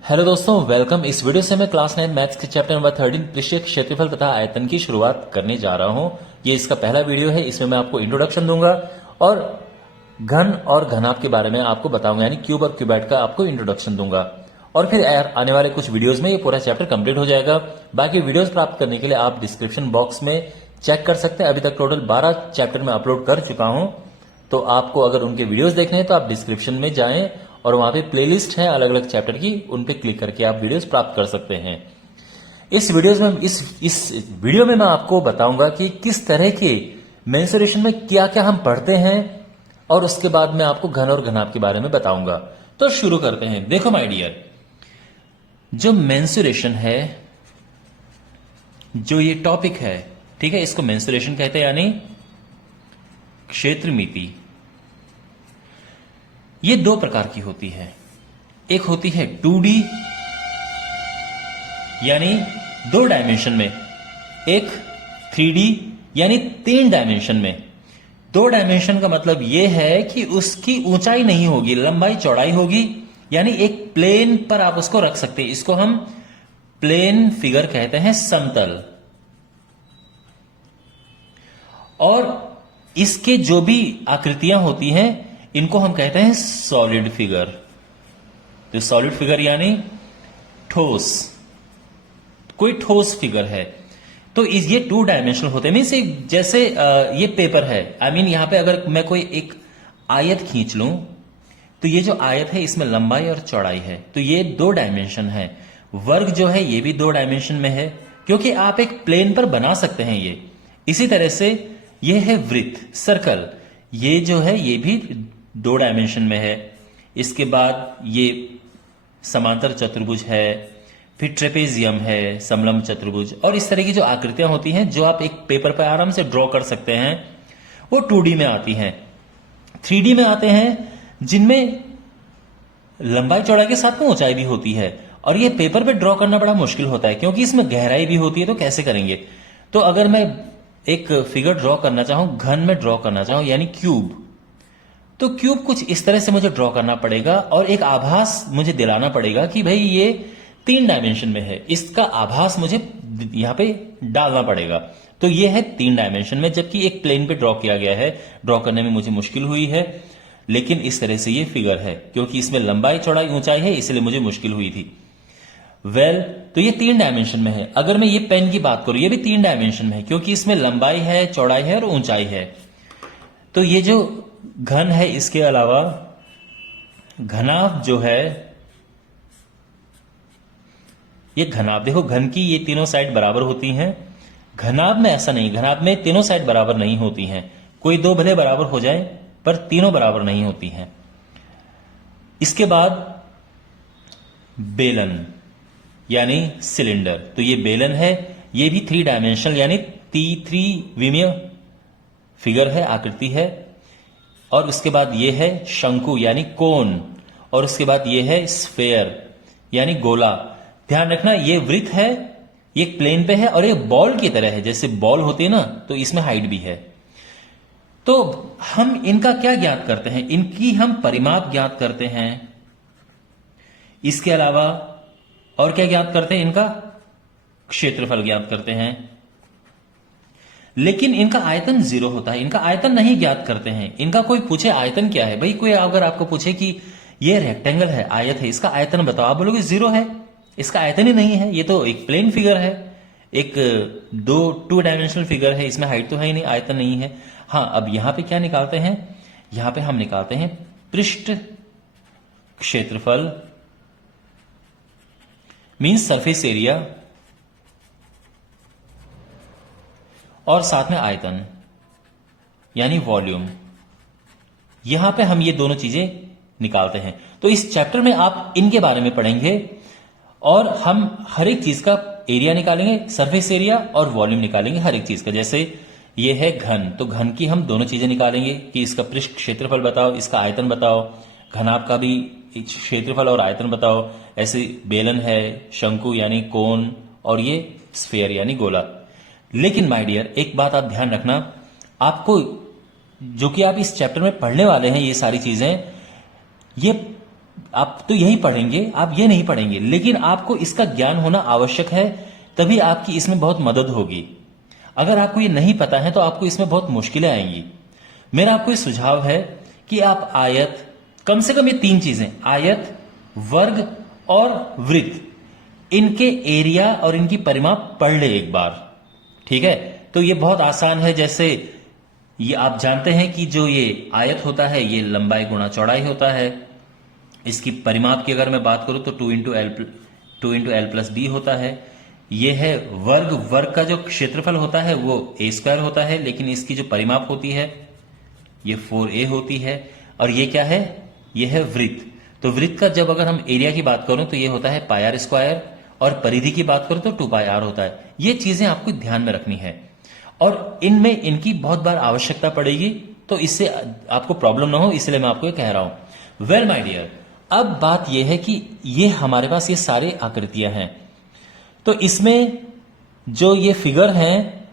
Hello दोस्तों, welcome. इस video से मैं क्लास 9 मैथ्स के चैप्टर नंबर 13 पृष्ठीय क्षेत्रफल तथा आयतन की शुरुआत करने जा रहा हूं। ये इसका पहला वीडियो है। इसमें मैं आपको इंट्रोडक्शन दूंगा और घन और घनाभ के बारे में आपको बताऊंगा, यानी क्यूब और क्यूबाइड का आपको इंट्रोडक्शन दूंगा। और फिर आने वाले कुछ वीडियोज में ये पूरा चैप्टर कंप्लीट हो जाएगा। बाकी वीडियोज प्राप्त करने के लिए आप डिस्क्रिप्शन बॉक्स में चेक कर सकते हैं। अभी तक टोटल 12 चैप्टर में अपलोड कर चुका हूं, तो आपको अगर उनके वीडियोस देखने हैं तो आप डिस्क्रिप्शन में जाएं और वहां पे प्लेलिस्ट है अलग अलग चैप्टर की, उन पे क्लिक करके आप वीडियोस प्राप्त कर सकते हैं। इस वीडियो में मैं आपको बताऊंगा कि किस तरह के मेंसुरेशन में क्या क्या हम पढ़ते हैं, और उसके बाद मैं आपको घन और घनाभ के बारे में बताऊंगा। तो शुरू करते हैं। देखो माय डियर, जो मेंसुरेशन है, जो ये टॉपिक है, ठीक है, इसको मेंसुरेशन कहते हैं, यानी क्षेत्र मिति। ये दो प्रकार की होती है। एक होती है 2D, यानी 2 डायमेंशन में। एक 3D, यानी 3 डायमेंशन में। 2 डायमेंशन का मतलब यह है कि उसकी ऊंचाई नहीं होगी, लंबाई चौड़ाई होगी, यानी एक प्लेन पर आप उसको रख सकते हैं। इसको हम प्लेन फिगर कहते हैं, समतल। और इसके जो भी आकृतियां होती हैं, इनको हम कहते हैं सॉलिड फिगर। तो सॉलिड फिगर यानी ठोस, कोई ठोस फिगर है। तो ये 2 डायमेंशनल होते हैं। मीन जैसे ये पेपर है, यहां पे अगर मैं कोई एक आयत खींच लूं, तो ये जो आयत है इसमें लंबाई और चौड़ाई है, तो ये 2 डायमेंशन है। वर्ग जो है ये भी 2 डायमेंशन में है, क्योंकि आप एक प्लेन पर बना सकते हैं ये। इसी तरह से ये है वृत्त, सर्कल, ये जो है ये भी 2 डायमेंशन में है। इसके बाद ये समांतर चतुर्भुज है, फिर ट्रेपेजियम है, समलंब चतुर्भुज, और इस तरह की जो आकृतियां होती हैं जो आप एक पेपर पर आराम से ड्रॉ कर सकते हैं, वो 2D में आती हैं। 3D में आते हैं, जिनमें लंबाई चौड़ाई के साथ में ऊंचाई भी होती है, और ये पेपर पे ड्रॉ करना बड़ा मुश्किल होता है, क्योंकि इसमें गहराई भी होती है। तो कैसे करेंगे? तो अगर मैं एक फिगर ड्रॉ करना चाहूं, घन में ड्रॉ करना चाहूं, यानी क्यूब, तो क्यूब कुछ इस तरह से मुझे ड्रॉ करना पड़ेगा और एक आभास मुझे दिलाना पड़ेगा कि भाई ये 3 डायमेंशन में है। इसका आभास मुझे यहां पे डालना पड़ेगा। तो ये है 3 डायमेंशन में, जबकि एक प्लेन पे ड्रॉ किया गया है। ड्रॉ करने में मुझे मुश्किल हुई है, लेकिन इस तरह से ये फिगर है, क्योंकि इसमें लंबाई चौड़ाई ऊंचाई है, इसलिए मुझे मुश्किल हुई थी। तो ये 3 डायमेंशन में है। अगर मैं ये पेन की बात करूं, ये भी 3 डायमेंशन में है, क्योंकि इसमें लंबाई है, चौड़ाई है और ऊंचाई है। तो ये जो घन है, इसके अलावा घनाभ जो है, ये घनाभ देखो, घन की ये तीनों साइड बराबर होती हैं। घनाभ में ऐसा नहीं, घनाभ में तीनों साइड बराबर नहीं होती हैं। कोई 2 भले बराबर हो जाए, पर तीनों बराबर नहीं होती हैं। इसके बाद बेलन, यानी सिलेंडर। तो ये बेलन है, ये भी 3 डायमेंशनल यानी 3 विमीय फिगर है, आकृति है। और उसके बाद ये है शंकु, यानी कोन। और उसके बाद ये है स्फेयर, यानी गोला। ध्यान रखना, ये वृत्त है, ये प्लेन पे है, और ये बॉल की तरह है। जैसे बॉल होती है ना, तो इसमें हाइट भी है। तो हम इनका क्या ज्ञात करते हैं? इनकी हम परिमाप ज्ञात करते हैं। इसके अलावा और क्या ज्ञात करते हैं? इनका क्षेत्रफल ज्ञात करते हैं। लेकिन इनका आयतन 0 होता है, इनका आयतन नहीं ज्ञात करते हैं। इनका कोई पूछे आयतन क्या है, भाई कोई अगर आपको पूछे कि ये रेक्टेंगल है, आयत है, इसका आयतन बताओ, आप बोलोगे 0 है, इसका आयतन ही नहीं है, ये तो एक प्लेन फिगर है, एक 2 डायमेंशनल फिगर है, इसमें हाइट तो है ही नहीं, आयतन नहीं है। हाँ, अब यहां पे क्या निकालते हैं? यहां पे हम निकालते हैं पृष्ठ क्षेत्रफल, मीन्स सरफेस एरिया, और साथ में आयतन, यानी वॉल्यूम। यहां पे हम ये दोनों चीजें निकालते हैं। तो इस चैप्टर में आप इनके बारे में पढ़ेंगे, और हम हर एक चीज का एरिया निकालेंगे, सरफेस एरिया और वॉल्यूम निकालेंगे हर एक चीज का। जैसे ये है घन, तो घन की हम दोनों चीजें निकालेंगे कि इसका पृष्ठ क्षेत्रफल बताओ, इसका आयतन बताओ। घनाभ का भी क्षेत्रफल और आयतन बताओ। ऐसे बेलन है, शंकु यानी कोन, और ये स्फेयर यानी गोला। लेकिन माय डियर, एक बात आप ध्यान रखना, आपको जो कि आप इस चैप्टर में पढ़ने वाले हैं, ये सारी चीजें, ये आप तो यही पढ़ेंगे, आप ये नहीं पढ़ेंगे, लेकिन आपको इसका ज्ञान होना आवश्यक है, तभी आपकी इसमें बहुत मदद होगी। अगर आपको ये नहीं पता है तो आपको इसमें बहुत मुश्किलें आएंगी। मेरा आपको ये सुझाव है कि आप आयत, कम से कम ये 3 चीजें, आयत, वर्ग और वृत्त, इनके एरिया और इनकी परिमाप पढ़ ले एक बार, ठीक है। तो ये बहुत आसान है। जैसे ये आप जानते हैं कि जो ये आयत होता है ये लंबाई गुणा चौड़ाई होता है। इसकी परिमाप की अगर मैं बात करूं तो 2 इंटू एल प्लस बी होता है। ये है वर्ग, वर्ग का जो क्षेत्रफल होता है वो ए स्क्वायर होता है, लेकिन इसकी जो परिमाप होती है ये 4a होती है। और ये क्या है, ये है वृत्त। तो वृत्त का जब अगर हम एरिया की बात करूं तो ये होता है पाई आर स्क्वायर, और परिधि की बात करूं तो 2 पाई आर होता है। ये चीजें आपको ध्यान में रखनी है और इनमें इनकी बहुत बार आवश्यकता पड़ेगी, तो इससे आपको प्रॉब्लम ना हो, इसलिए मैं आपको ये कह रहा हूं। वेल माय डियर, अब बात यह है कि ये हमारे पास ये सारे आकृतियां हैं, तो इसमें जो ये फिगर हैं,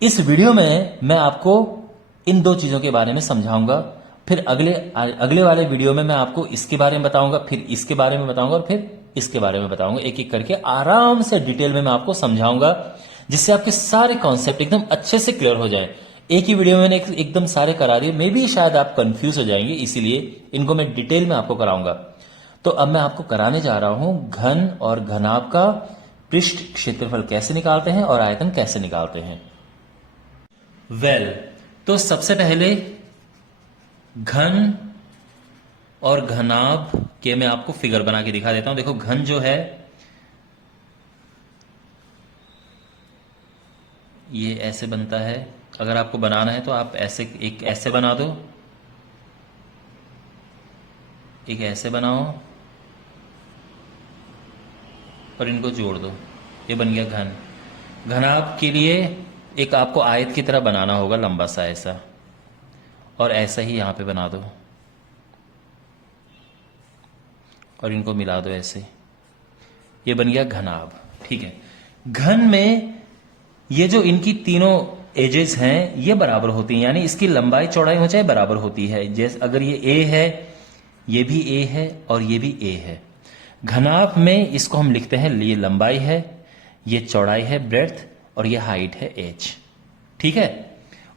इस वीडियो में मैं आपको इन 2 चीजों के बारे में समझाऊंगा। फिर अगले वाले वीडियो में मैं आपको इसके बारे में बताऊंगा, फिर इसके बारे में बताऊंगा, और फिर इसके बारे में बताऊंगा। एक एक करके आराम से डिटेल में मैं आपको समझाऊंगा, जिससे आपके सारे कॉन्सेप्ट एकदम अच्छे से क्लियर हो जाए। एक ही वीडियो में मैंने एकदम सारे करा दिए, मे भी शायद आप कंफ्यूज हो जाएंगे, इसीलिए इनको मैं डिटेल में आपको कराऊंगा। तो अब मैं आपको कराने जा रहा हूं घन और घनाभ का पृष्ठ क्षेत्रफल कैसे निकालते हैं और आयतन कैसे निकालते हैं। वेल, तो सबसे पहले घन और घनाभ के मैं आपको फिगर बना के दिखा देता हूं। देखो, घन जो है ये ऐसे बनता है। अगर आपको बनाना है तो आप ऐसे बना दो, एक ऐसे बनाओ और इनको जोड़ दो, ये बन गया घन। घनाभ के लिए एक आपको आयत की तरह बनाना होगा, लंबा सा ऐसा, और ऐसा ही यहां पे बना दो और इनको मिला दो ऐसे, ये बन गया घनाभ। ठीक है, घन में ये जो इनकी तीनों एजेस हैं ये बराबर होती हैं, यानी इसकी लंबाई चौड़ाई ऊंचाई बराबर होती है। जैसे अगर ये ए है, ये भी ए है और ये भी ए है। घनाभ में इसको हम लिखते हैं, ये लंबाई है, ये चौड़ाई है ब्रेड्थ, और ये हाइट है एच। ठीक है,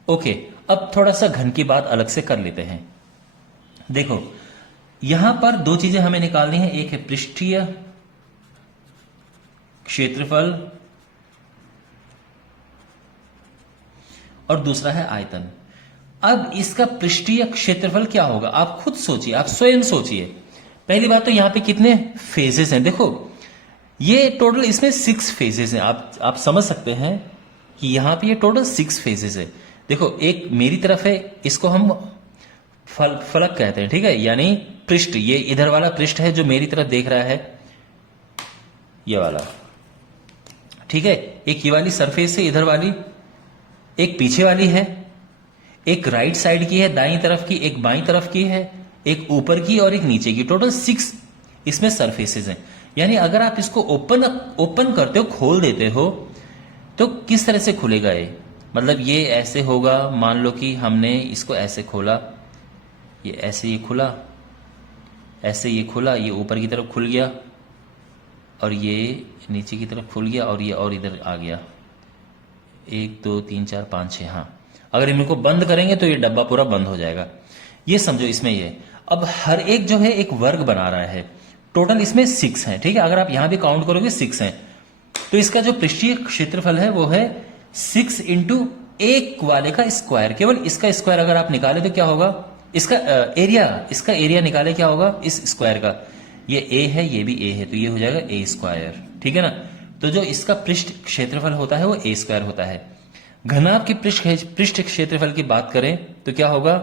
ओके। अब थोड़ा सा घन की बात अलग से कर लेते हैं। देखो, यहां पर 2 चीजें हमें निकालनी है, एक है पृष्ठीय क्षेत्रफल और दूसरा है आयतन। अब इसका पृष्ठीय क्षेत्रफल क्या होगा, आप खुद सोचिए, आप स्वयं सोचिए। पहली बात तो यहां पे कितने फेजेस हैं, देखो ये टोटल इसमें 6 फेजेस हैं। आप समझ सकते हैं कि यहां पे ये टोटल 6 फेजेस है। देखो, एक मेरी तरफ है, इसको हम फलक कहते हैं, ठीक है, यानी पृष्ठ। ये इधर वाला पृष्ठ है जो मेरी तरफ देख रहा है, ये वाला, ठीक है। एक ये वाली सरफेस है इधर वाली, एक पीछे वाली है, एक राइट साइड की है दाईं तरफ की, एक बाईं तरफ की है, एक ऊपर की और एक नीचे की। टोटल 6 इसमें सरफेसेस हैं। यानी अगर आप इसको ओपन करते हो, खोल देते हो, तो किस तरह से खुलेगा ये, मतलब ये ऐसे होगा। मान लो कि हमने इसको ऐसे खोला, ये ऐसे ये खुला, ऐसे ये खुला, ये ऊपर की तरफ खुल गया और ये नीचे की तरफ खुल गया और ये और इधर आ गया। 1 2 3 4 5 6, हाँ। अगर इनको बंद करेंगे तो ये डब्बा पूरा बंद हो जाएगा। ये समझो, इसमें ये अब हर एक जो है एक वर्ग बना रहा है। टोटल इसमें 6 हैं, ठीक है। अगर आप यहां भी काउंट करोगे 6 हैं, तो इसका जो पृष्ठीय क्षेत्रफल है वो है 6 इंटू एक वाले का स्क्वायर। केवल इसका स्क्वायर अगर आप निकाले तो क्या होगा, इसका एरिया निकाले, क्या होगा इस स्क्वायर का। ये ए है, ये भी ए है, तो ये हो जाएगा ए स्क्वायर, ठीक है ना। तो जो इसका पृष्ठ क्षेत्रफल होता है वो ए स्क्वायर होता है। घनाभ की पृष्ठ क्षेत्रफल की बात करें तो क्या होगा,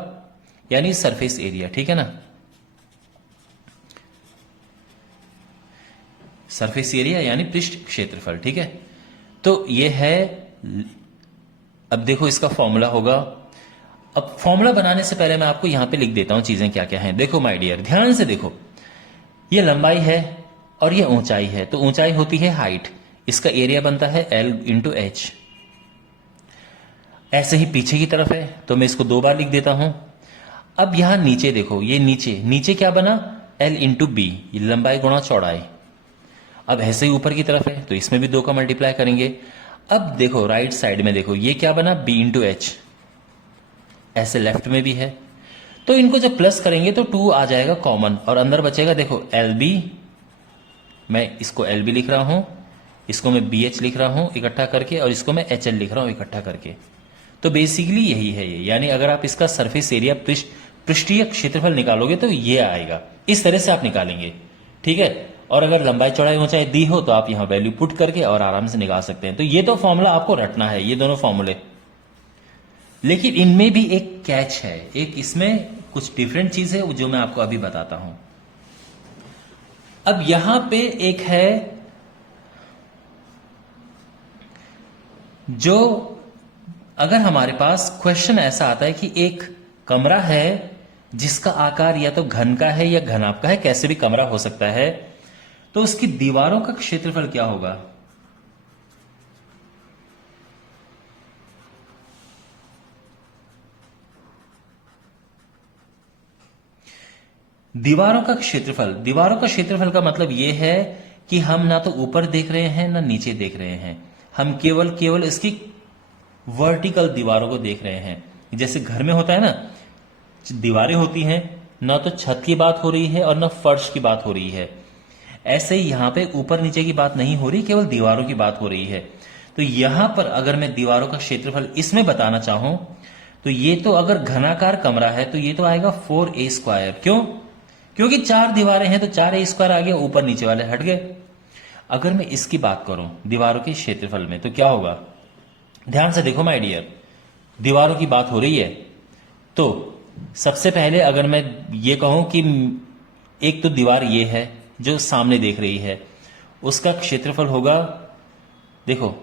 यानी सरफेस एरिया, ठीक है ना। सरफेस एरिया यानी पृष्ठ क्षेत्रफल, ठीक है। तो ये है। अब देखो इसका फॉर्मूला होगा। अब फॉर्मूला बनाने से पहले मैं आपको यहां पे लिख देता हूं चीजें क्या क्या हैं। देखो माय डियर, ध्यान से देखो, ये लंबाई है और ये ऊंचाई है। तो ऊंचाई होती है हाइट, इसका एरिया बनता है L इंटू एच। ऐसे ही पीछे की तरफ है तो मैं इसको 2 बार लिख देता हूं। अब यहां नीचे देखो, ये नीचे क्या बना, L इंटू बी, लंबाई गुणा चौड़ाई। अब ऐसे ही ऊपर की तरफ है तो इसमें भी 2 का मल्टीप्लाई करेंगे। अब देखो राइट साइड में देखो ये क्या बना, b इंटू एच, ऐसे लेफ्ट में भी है। तो इनको जब प्लस करेंगे तो 2 आ जाएगा कॉमन और अंदर बचेगा देखो एल बी, मैं इसको एल बी लिख रहा हूं, इसको मैं बी एच लिख रहा हूं इकट्ठा करके, और इसको मैं एच एल लिख रहा हूं इकट्ठा करके। तो बेसिकली यही है ये, यानी अगर आप इसका सरफेस एरिया पृष्ठीय क्षेत्रफल निकालोगे तो ये आएगा, इस तरह से आप निकालेंगे, ठीक है। और अगर लंबाई चौड़ाई ऊंचाई दी हो तो आप यहां वैल्यू पुट करके और आराम से निकाल सकते हैं। तो ये तो फॉर्मूला आपको रटना है, ये दोनों फॉर्मूले, लेकिन इनमें भी एक कैच है, एक इसमें कुछ डिफरेंट चीज है जो मैं आपको अभी बताता हूं। अब यहां पे एक है जो, अगर हमारे पास क्वेश्चन ऐसा आता है कि एक कमरा है जिसका आकार या तो घन का है या घनाभ का है, कैसे भी कमरा हो सकता है, तो उसकी दीवारों का क्षेत्रफल क्या होगा। दीवारों का क्षेत्रफल, दीवारों का क्षेत्रफल का मतलब यह है कि हम ना तो ऊपर देख रहे हैं ना नीचे देख रहे हैं, हम केवल इसकी वर्टिकल दीवारों को देख रहे हैं। जैसे घर में होता है ना, दीवारें होती हैं, ना तो छत की बात हो रही है और ना फर्श की बात हो रही है, ऐसे ही यहां पे ऊपर नीचे की बात नहीं हो रही, केवल दीवारों की बात हो रही है। तो यहां पर अगर मैं दीवारों का क्षेत्रफल इसमें बताना चाहूं तो ये तो अगर घनाकार कमरा है तो ये तो आएगा 4a²। क्यों? क्योंकि 4 दीवारें हैं तो 4a² आ गया, ऊपर नीचे वाले हट गए। अगर मैं इसकी बात करूं दीवारों के क्षेत्रफल में तो क्या होगा, ध्यान से देखो माय डियर, दीवारों की बात हो रही है तो सबसे पहले अगर मैं ये कहूं कि एक तो दीवार ये है जो सामने देख रही है, उसका क्षेत्रफल होगा, देखो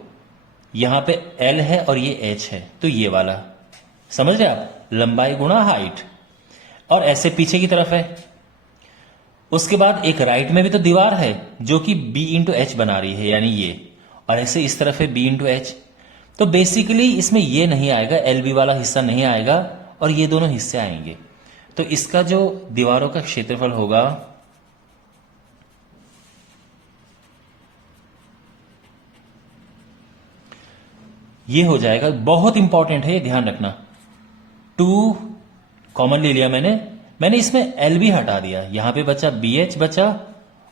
यहां पे L है और ये H है, तो ये वाला, समझ रहे आप, लंबाई गुणा हाइट। और ऐसे पीछे की तरफ है, उसके बाद एक राइट में भी तो दीवार है जो कि B इंटू एच बना रही है, यानी ये, और ऐसे इस तरफ है B इंटू एच। तो बेसिकली इसमें ये नहीं आएगा, LB वाला हिस्सा नहीं आएगा और ये दोनों हिस्से आएंगे। तो इसका जो दीवारों का क्षेत्रफल होगा ये हो जाएगा, बहुत इंपॉर्टेंट है ये, ध्यान रखना, 2 कॉमन ले लिया मैंने इसमें एल भी हटा दिया, यहां पे बचा BH बचा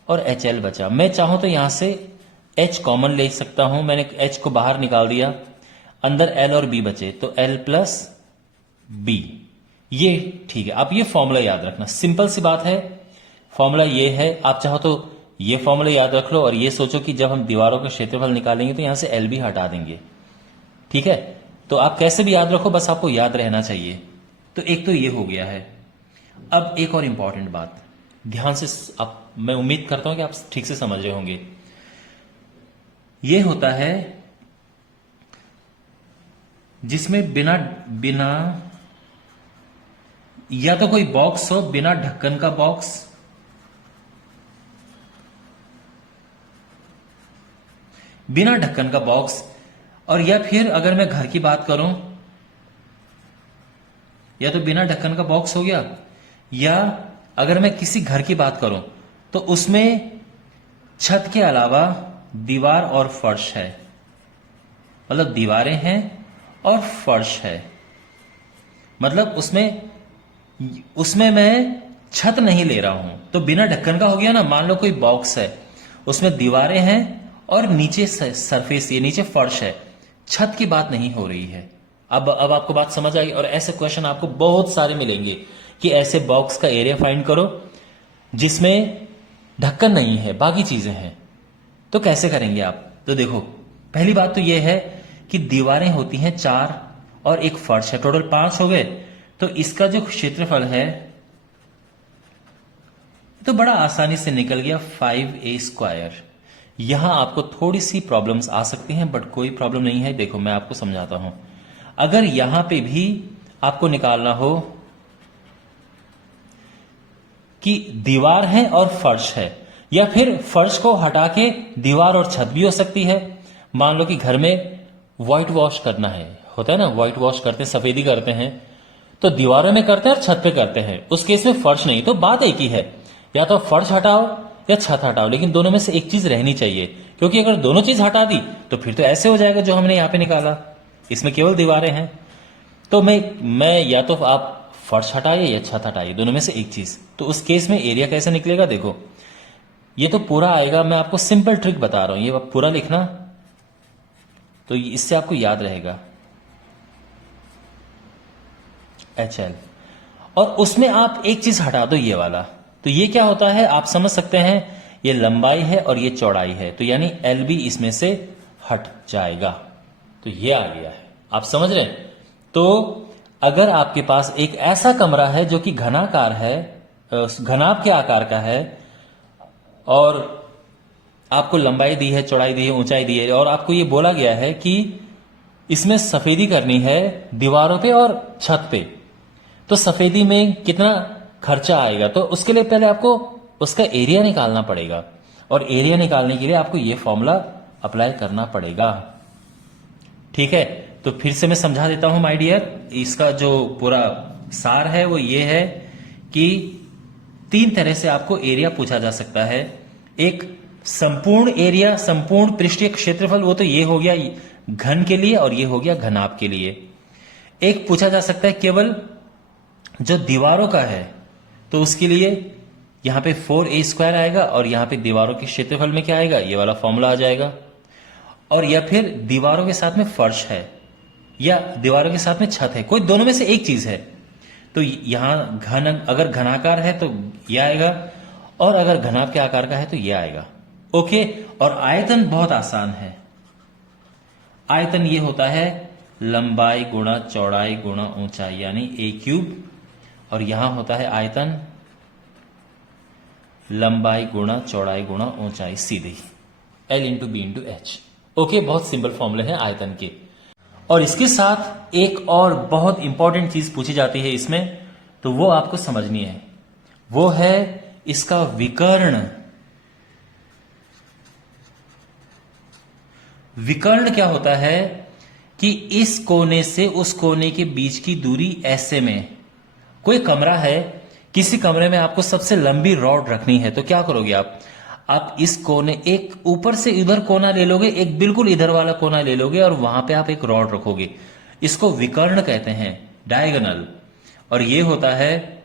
और HL बचा। मैं चाहूं तो यहां से H कॉमन ले सकता हूं, मैंने H को बाहर निकाल दिया, अंदर L और B बचे तो L प्लस B, ये ठीक है। आप ये फॉर्मूला याद रखना, सिंपल सी बात है, फॉर्मूला ये है। आप चाहो तो ये फॉर्मूला याद रख लो और ये सोचो कि जब हम दीवारों का क्षेत्रफल निकालेंगे तो यहां से LB हटा देंगे, ठीक है। तो आप कैसे भी याद रखो, बस आपको याद रहना चाहिए। तो एक तो ये हो गया है। अब एक और इंपॉर्टेंट बात, ध्यान से आप, मैं उम्मीद करता हूं कि आप ठीक से समझ रहे होंगे। ये होता है जिसमें बिना या तो कोई बॉक्स हो, बिना ढक्कन का बॉक्स, बिना ढक्कन का बॉक्स, और या फिर अगर मैं घर की बात करूं, या तो बिना ढक्कन का बॉक्स हो गया, या अगर मैं किसी घर की बात करूं तो उसमें छत के अलावा दीवार और फर्श है, मतलब दीवारें हैं और फर्श है, मतलब उसमें मैं छत नहीं ले रहा हूं। तो बिना ढक्कन का हो गया ना, मान लो कोई बॉक्स है, उसमें दीवारें हैं और नीचे सरफेस, ये नीचे फर्श है, छत की बात नहीं हो रही है। अब आपको बात समझ आई। और ऐसे क्वेश्चन आपको बहुत सारे मिलेंगे कि ऐसे बॉक्स का एरिया फाइंड करो जिसमें ढक्कन नहीं है, बाकी चीजें हैं, तो कैसे करेंगे आप। तो देखो, पहली बात तो यह है कि दीवारें होती हैं 4 और एक फर्श है, टोटल 5 हो गए। तो इसका जो क्षेत्रफल है तो बड़ा आसानी से निकल गया 5a²। यहां आपको थोड़ी सी प्रॉब्लम्स आ सकती हैं, बट कोई प्रॉब्लम नहीं है। देखो मैं आपको समझाता हूं, अगर यहां पे भी आपको निकालना हो कि दीवार है और फर्श है, या फिर फर्श को हटा के दीवार और छत भी हो सकती है। मान लो कि घर में व्हाइट वॉश करना है, होता है ना, व्हाइट वॉश करते हैं, सफेदी करते हैं, तो दीवारों में करते हैं और छत पे करते हैं, उस केस में फर्श नहीं, तो बात एक ही है। या तो फर्श हटाओ या छत हटाओ, लेकिन दोनों में से एक चीज रहनी चाहिए, क्योंकि अगर दोनों चीज हटा दी तो फिर तो ऐसे हो जाएगा जो हमने यहां पे निकाला, इसमें केवल दीवारें हैं। तो मैं या तो आप फर्श हटाइए या छत हटाइए, दोनों में से एक चीज। तो उस केस में एरिया कैसे निकलेगा, देखो ये तो पूरा आएगा, मैं आपको सिंपल ट्रिक बता रहा हूं, ये पूरा लिखना, तो इससे आपको याद रहेगा HL, और उसमें आप एक चीज हटा दो, ये वाला। तो ये क्या होता है आप समझ सकते हैं, ये लंबाई है और ये चौड़ाई है, तो यानी LB इसमें से हट जाएगा, तो ये आ गया है, आप समझ रहे हैं। तो अगर आपके पास एक ऐसा कमरा है जो कि घनाकार है, घनाभ के आकार का है, और आपको लंबाई दी है, चौड़ाई दी है, ऊंचाई दी है, और आपको ये बोला गया है कि इसमें सफेदी करनी है दीवारों पे और छत पे, तो सफेदी में कितना खर्चा आएगा, तो उसके लिए पहले आपको उसका एरिया निकालना पड़ेगा, और एरिया निकालने के लिए आपको ये फॉर्मूला अप्लाई करना पड़ेगा। ठीक है, तो फिर से मैं समझा देता हूं माय डियर, इसका जो पूरा सार है वो ये है कि 3 तरह से आपको एरिया पूछा जा सकता है। एक संपूर्ण एरिया, संपूर्ण पृष्ठीय क्षेत्रफल, वो तो ये हो गया घन के लिए और ये हो गया घनाभ के लिए। एक पूछा जा सकता है केवल जो दीवारों का है, तो उसके लिए यहां पे 4a² आएगा, और यहां पे दीवारों के क्षेत्रफल में क्या आएगा, ये वाला फॉर्मूला आ जाएगा। और या फिर दीवारों के साथ में फर्श है या दीवारों के साथ में छत है, कोई दोनों में से एक चीज है, तो यहां अगर घनाकार है तो यह आएगा, और अगर घनाभ के आकार का है तो यह आएगा। ओके, और आयतन बहुत आसान है, आयतन ये होता है लंबाई गुणा चौड़ाई गुणा ऊंचाई, यानी a³, और यहां होता है आयतन लंबाई गुणा चौड़ाई गुणा ऊंचाई, सीधे L × B × H। ओके, बहुत सिंपल फॉर्मूले हैं आयतन के। और इसके साथ एक और बहुत इंपॉर्टेंट चीज पूछी जाती है इसमें, तो वो आपको समझनी है, वो है इसका विकर्ण। विकर्ण क्या होता है कि इस कोने से उस कोने के बीच की दूरी ऐसे में, कोई कमरा है, किसी कमरे में आपको सबसे लंबी रॉड रखनी है, तो क्या करोगे आप इस कोने, एक ऊपर से इधर कोना ले लोगे, एक बिल्कुल इधर वाला कोना ले लोगे, और वहां पे आप एक रॉड रखोगे, इसको विकर्ण कहते हैं, डायगोनल। और ये होता है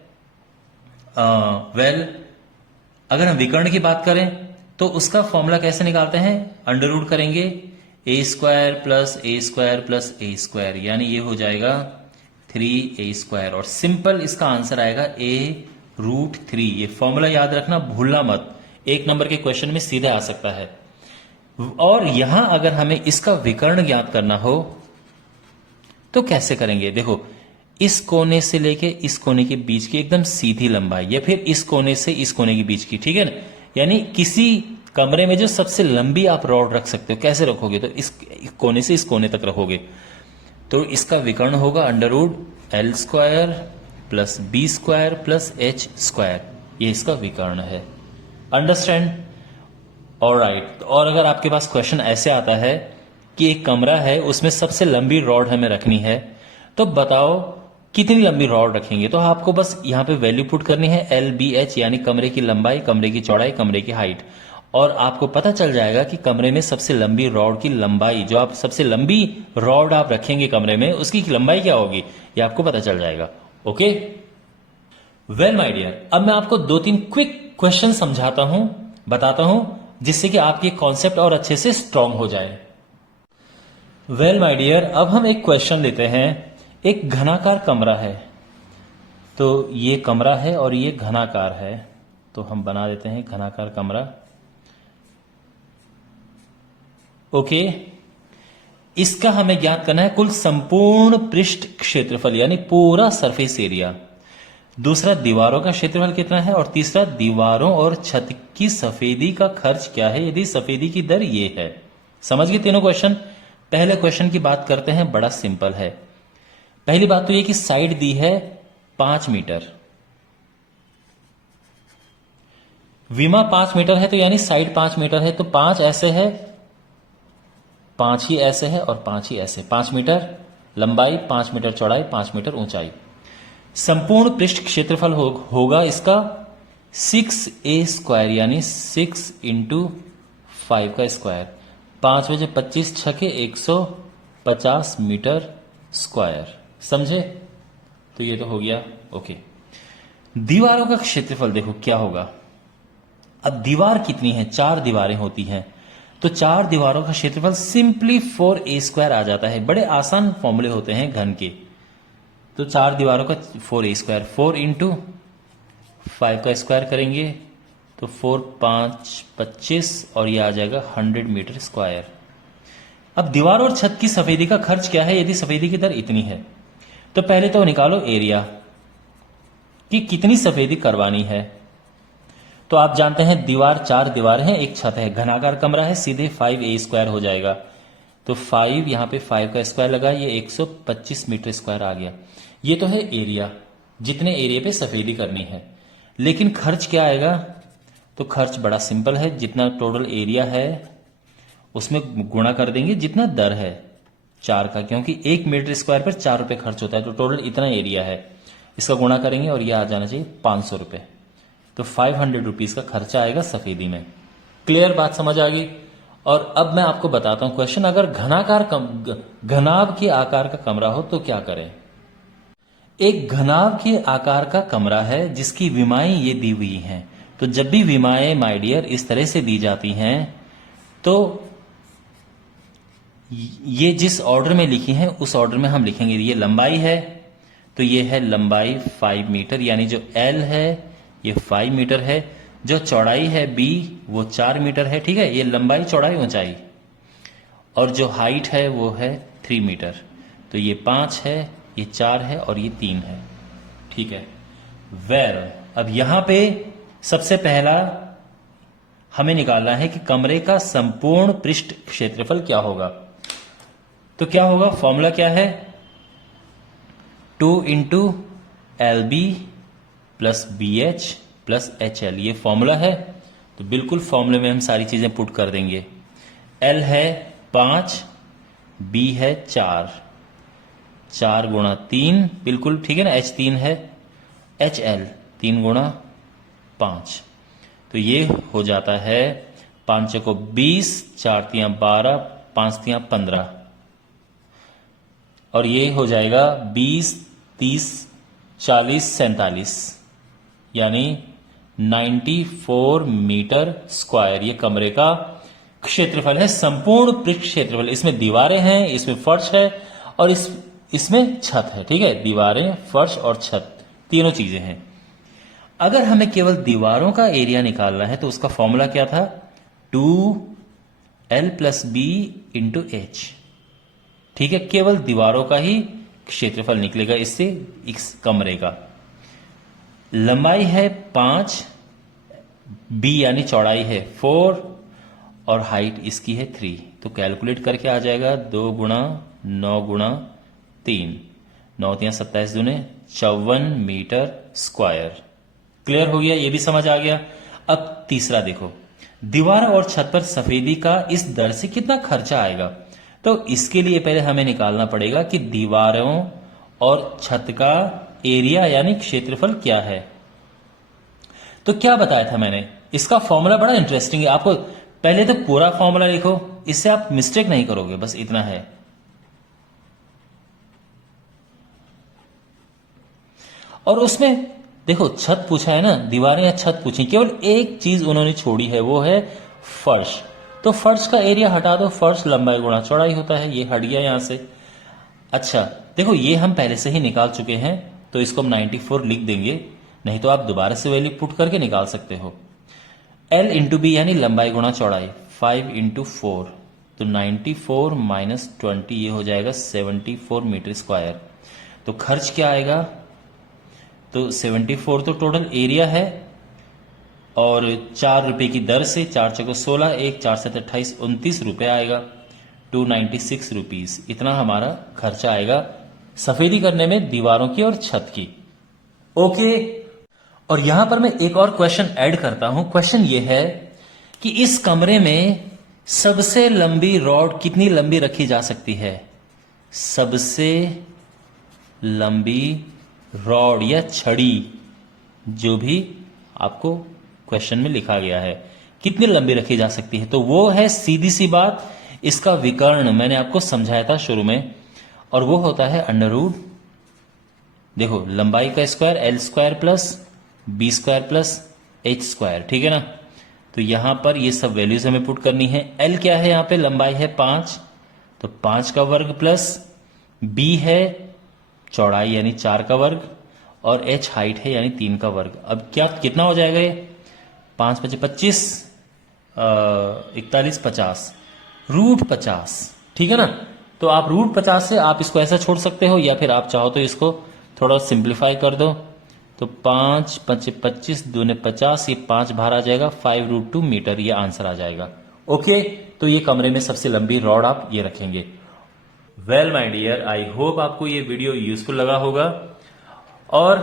अगर हम विकर्ण की बात करें तो उसका फॉर्मूला कैसे निकालते हैं, अंडर रूट करेंगे a² + a² + a², यानी ये हो जाएगा 3a², और सिंपल इसका आंसर आएगा a√3। ये फॉर्मूला याद रखना, भूलना मत, 1 नंबर के क्वेश्चन में सीधे आ सकता है। और यहां अगर हमें इसका विकर्ण ज्ञात करना हो तो कैसे करेंगे, देखो इस कोने से लेके इस कोने के बीच की एकदम सीधी लंबाई, या फिर इस कोने से इस कोने के बीच की, ठीक है ना, यानी किसी कमरे में जो सबसे लंबी आप रॉड रख सकते हो, कैसे रखोगे, तो इस कोने से इस कोने तक रखोगे, तो इसका विकर्ण होगा √L² + B² + H², ये इसका विकर्ण है। अंडरस्टैंड? ऑलराइट। और अगर आपके पास क्वेश्चन ऐसे आता है कि एक कमरा है, उसमें सबसे लंबी रॉड हमें रखनी है, तो बताओ कितनी लंबी रॉड रखेंगे, तो आपको बस यहां पे वैल्यू पुट करनी है LBH, यानी कमरे की लंबाई, कमरे की चौड़ाई, कमरे की हाइट, और आपको पता चल जाएगा कि कमरे में सबसे लंबी रॉड की लंबाई, जो आप सबसे लंबी रॉड आप रखेंगे कमरे में, उसकी लंबाई क्या होगी, ये आपको पता चल जाएगा। ओके, वेल माय डियर, अब मैं आपको 2-3 क्विक क्वेश्चन समझाता हूं, बताता हूं, जिससे कि आपके कॉन्सेप्ट और अच्छे से स्ट्रांग हो जाए। वेल माय डियर, अब हम एक क्वेश्चन लेते हैं। एक घनाकार कमरा है, तो ये कमरा है और ये घनाकार है, तो हम बना देते हैं घनाकार कमरा। ओके, इसका हमें ज्ञात करना है कुल संपूर्ण पृष्ठ क्षेत्रफल, यानी पूरा सरफेस एरिया। दूसरा, दीवारों का क्षेत्रफल कितना है, और तीसरा, दीवारों और छत की सफेदी का खर्च क्या है यदि सफेदी की दर ये है। समझ गए तीनों क्वेश्चन? पहले क्वेश्चन की बात करते हैं, बड़ा सिंपल है। पहली बात तो ये कि साइड दी है 5 मीटर, विमा 5 मीटर है, तो यानी साइड 5 मीटर है, तो 5 ऐसे है, 5 ही ऐसे है और 5 ही ऐसे, 5 मीटर लंबाई, 5 मीटर चौड़ाई, 5 मीटर ऊंचाई। संपूर्ण पृष्ठ क्षेत्रफल होगा इसका 6a² यानी 6 इंटू 5 का स्क्वायर, 5 बजे 25 छके 150 मीटर स्क्वायर। समझे? तो ये तो हो गया। ओके, दीवारों का क्षेत्रफल देखो क्या होगा। अब दीवार कितनी है? 4 दीवारें होती हैं, तो 4 दीवारों का क्षेत्रफल सिंपली 4a² आ जाता है। बड़े आसान फॉर्मूले होते हैं घन के। तो 4 दीवारों का 4a², 4 इंटू 5 का स्क्वायर करेंगे तो 4 5 25 और ये आ जाएगा 100 मीटर स्क्वायर। अब दीवार और छत की सफेदी का खर्च क्या है? यदि सफेदी की दर इतनी है तो पहले तो निकालो एरिया कि कितनी सफेदी करवानी है। तो आप जानते हैं दीवार 4 दीवार हैं, एक छत है, घनाकार कमरा है, सीधे 5a² हो जाएगा। तो 5 यहां पे 5 का स्क्वायर लगा, ये 125 मीटर स्क्वायर आ गया। ये तो है एरिया, जितने एरिया पे सफेदी करनी है। लेकिन खर्च क्या आएगा? तो खर्च बड़ा सिंपल है, जितना टोटल एरिया है उसमें गुणा कर देंगे जितना दर है 4 का, क्योंकि 1 मीटर स्क्वायर पर 4 रुपए खर्च होता है, तो टोटल इतना एरिया है, इसका गुणा करेंगे और यह आ जाना चाहिए 500 रुपए। तो 500 रुपीज का खर्चा आएगा सफेदी में। क्लियर बात समझ आ गई? और अब मैं आपको बताता हूं क्वेश्चन, अगर घनाभ के आकार का कमरा हो तो क्या करें। एक घनाभ के आकार का कमरा है जिसकी विमाएं ये दी हुई हैं। तो जब भी विमाएं माय डियर इस तरह से दी जाती हैं तो ये जिस ऑर्डर में लिखी हैं उस ऑर्डर में हम लिखेंगे। ये लंबाई है तो ये है लंबाई 5 मीटर, यानी जो L है ये 5 मीटर है, जो चौड़ाई है B वो 4 मीटर है। ठीक है, ये लंबाई चौड़ाई ऊंचाई, और जो हाइट है वो है 3 मीटर। तो ये 5 है, ये 4 है और ये 3 है। ठीक है, वेल अब यहां पे सबसे पहला हमें निकालना है कि कमरे का संपूर्ण पृष्ठ क्षेत्रफल क्या होगा। तो क्या होगा? फॉर्मूला क्या है? 2 into LB plus BH plus HL, ये फॉर्मूला है। तो बिल्कुल फॉर्मूले में हम सारी चीजें पुट कर देंगे। L है 5, B है 4, 4 गुणा 3, बिल्कुल ठीक है ना, H 3 है, HL 3 गुणा 5, तो ये हो जाता है 5 को 20, 4 तियां 12, 5 तियां 15, और ये हो जाएगा 20, 30, 40, 47, यानी 94 मीटर स्क्वायर ये कमरे का क्षेत्रफल है, संपूर्ण पृष्ठ क्षेत्रफल। इसमें दीवारें हैं, इसमें फर्श है और इसमें छत है। ठीक है, दीवारें, फर्श और छत तीनों चीजें हैं। अगर हमें केवल दीवारों का एरिया निकालना है तो उसका फॉर्मूला क्या था? 2L plus B into H। ठीक है, केवल दीवारों का ही क्षेत्रफल निकलेगा इससे, इस कमरे का। लंबाई है 5, B यानी चौड़ाई है 4 और हाइट इसकी है 3। तो कैलकुलेट करके आ जाएगा 2 गुणा 9 गुणा 3, 9 तियां 27 दूने 54 मीटर स्क्वायर। क्लियर हो गया? ये भी समझ आ गया। अब तीसरा देखो, दीवार और छत पर सफेदी का इस दर से कितना खर्चा आएगा। तो इसके लिए पहले हमें निकालना पड़ेगा कि दीवारों और छत का एरिया यानी क्षेत्रफल क्या है। तो क्या बताया था मैंने, इसका फॉर्मूला बड़ा इंटरेस्टिंग है। आपको पहले तो पूरा फॉर्मूला लिखो, इससे आप मिस्टेक नहीं करोगे, बस इतना है। और उसमें देखो छत पूछा है ना, दीवारें या छत पूछी, केवल एक चीज उन्होंने छोड़ी है, वो है फर्श। तो फर्श का एरिया हटा दो, फर्श लंबाई गुणा चौड़ाई होता है, ये हट गया यहां से। अच्छा देखो, ये हम पहले से ही निकाल चुके हैं, तो इसको हम 94 लिख देंगे, नहीं तो आप दोबारा से वैल्यू पुट करके निकाल सकते हो। L इंटू बी यानी लंबाई गुणा चौड़ाई, 5 इंटू 4, तो 94 माइनस 20 ये हो जाएगा 74 मीटर स्क्वायर। तो खर्च क्या आएगा? तो 74 तो टोटल एरिया है, और 4 रुपए की दर से 4 चौको 16, 1 4 7 28 29 रुपए आएगा, 296 रुपीज। इतना हमारा खर्चा आएगा सफेदी करने में दीवारों की और छत की। ओके, और यहां पर मैं एक और क्वेश्चन ऐड करता हूं। क्वेश्चन ये है कि इस कमरे में सबसे लंबी रॉड कितनी लंबी रखी जा सकती है। सबसे लंबी रॉड या छड़ी, जो भी आपको क्वेश्चन में लिखा गया है। कितनी लंबी रखी जा सकती है, तो वो है सीधी सी बात, इसका विकर्ण मैंने आपको समझाया था शुरू में, और वो होता है अंडर रूट, देखो लंबाई का square L square plus B square plus H square, ठीक है ना। तो यहां पर ये सब वैल्यूज हमें पुट करनी है। एल क्या है, यहां पे लंबाई है 5, तो 5 का वर्ग प्लस बी है चौड़ाई यानी 4 का वर्ग, और एच हाइट है यानी 3 का वर्ग। अब क्या कितना हो जाएगा ये, 5 5 25, 41 50, रूट 50, ठीक है ना। तो आप रूट 50 से आप इसको ऐसा छोड़ सकते हो, या फिर आप चाहो तो इसको थोड़ा सिंप्लीफाई कर दो। तो 5 5 25 दूने 50, ये 5 बाहर आ जाएगा, 5√2 मीटर ये आंसर आ जाएगा। ओके, तो ये कमरे में सबसे लंबी रॉड आप ये रखेंगे। Well my dear, I hope आपको ये वीडियो यूजफुल लगा होगा, और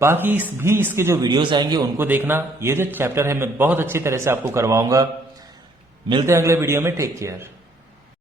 बाकी भी इसके जो वीडियोस आएंगे उनको देखना। ये जो चैप्टर है मैं बहुत अच्छी तरह से आपको करवाऊंगा। मिलते हैं अगले वीडियो में, टेक केयर।